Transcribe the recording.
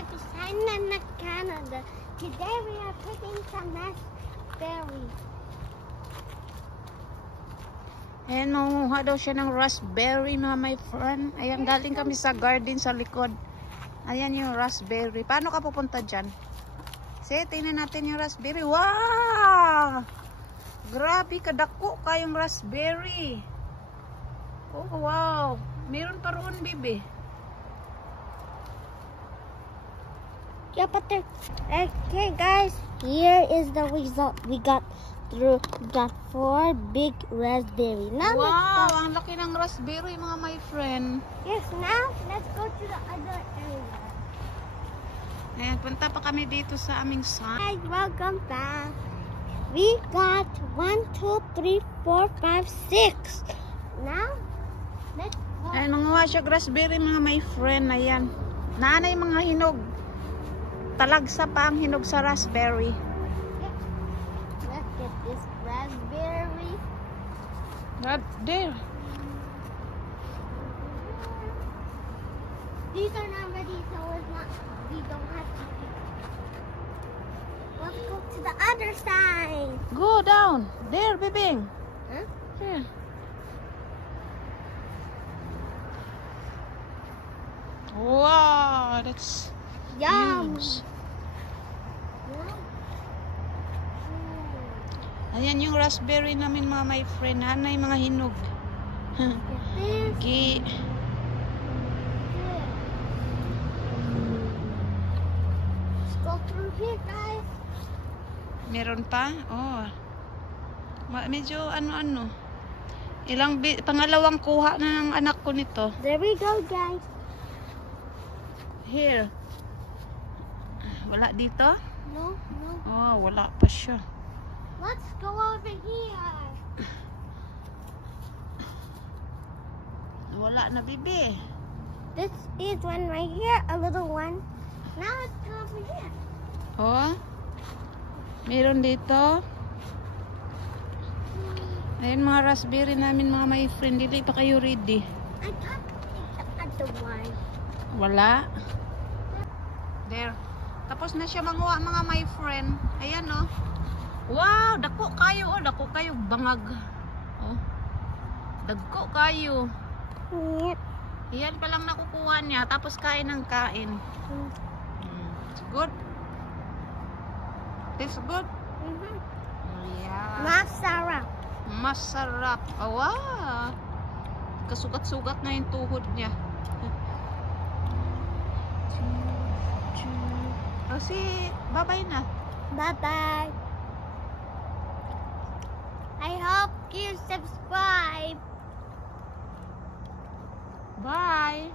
to China, Canada. Today we are picking some raspberries. Ayan, manguha daw siya ng raspberry, mga my friend. Ayan, galing kami sa garden sa likod. Ayan yung raspberry. Paano ka pupunta dyan? Sige, tingnan natin yung raspberry. Wow! Grabe, kadako kayong raspberry. Oh, wow. Meron pa roon, bibi. Yeah, but there. Okay, guys, here is the result. We got 4 big raspberry. Now Wow, let's go. ang laki ng raspberry, mga my friend. Yes, now let's go to the other area. Ayan, punta pa kami dito sa aming son. Guys, welcome back. We got 1, 2, 3, 4, 5, 6. Now, let's go. Ayan, manguha siya raspberry, mga my friend. Ayan. Nanay mga hinog. Talagsa pa ang hinog sa raspberry. Let's get this raspberry. Right there. These are not ready, so we don't have to pick. Let's go to the other side. Go down. There, bibing. Huh? Here. Wow, that's Yum. huge. Ayan yung raspberry namin, mga my friend. Hanay mga hinog. This. Gi. Let's go through here, guys. Meron pa? Oh. Medyo ano-ano. Pangalawang kuha na ng anak ko nito. There we go, guys. Here. Wala dito? No. Oh, wala pa siya. Let's go over here. Wala na, bibi. This is one right here, a little one. Now let's go over here. Oh. Meron dito. Ayun mga raspberry namin, mga my friend. Dili pa kayo ready. I can't take the other one. Wala. There. Tapos na siya manguha, mga my friend. Ayan, oh. Wow, dako kayo, oh. Dako kayo bangag. Oh. Dagko kayo. Yep. Iyan pa lang nakukuha niya. Tapos kain ng kain. It's good. It's good. Yeah. Masarap. Masarap. Oh, wow. Kasugat-sugat na yung tuhod niya. O bye-bye na. Bye-bye. I hope you subscribe. Bye.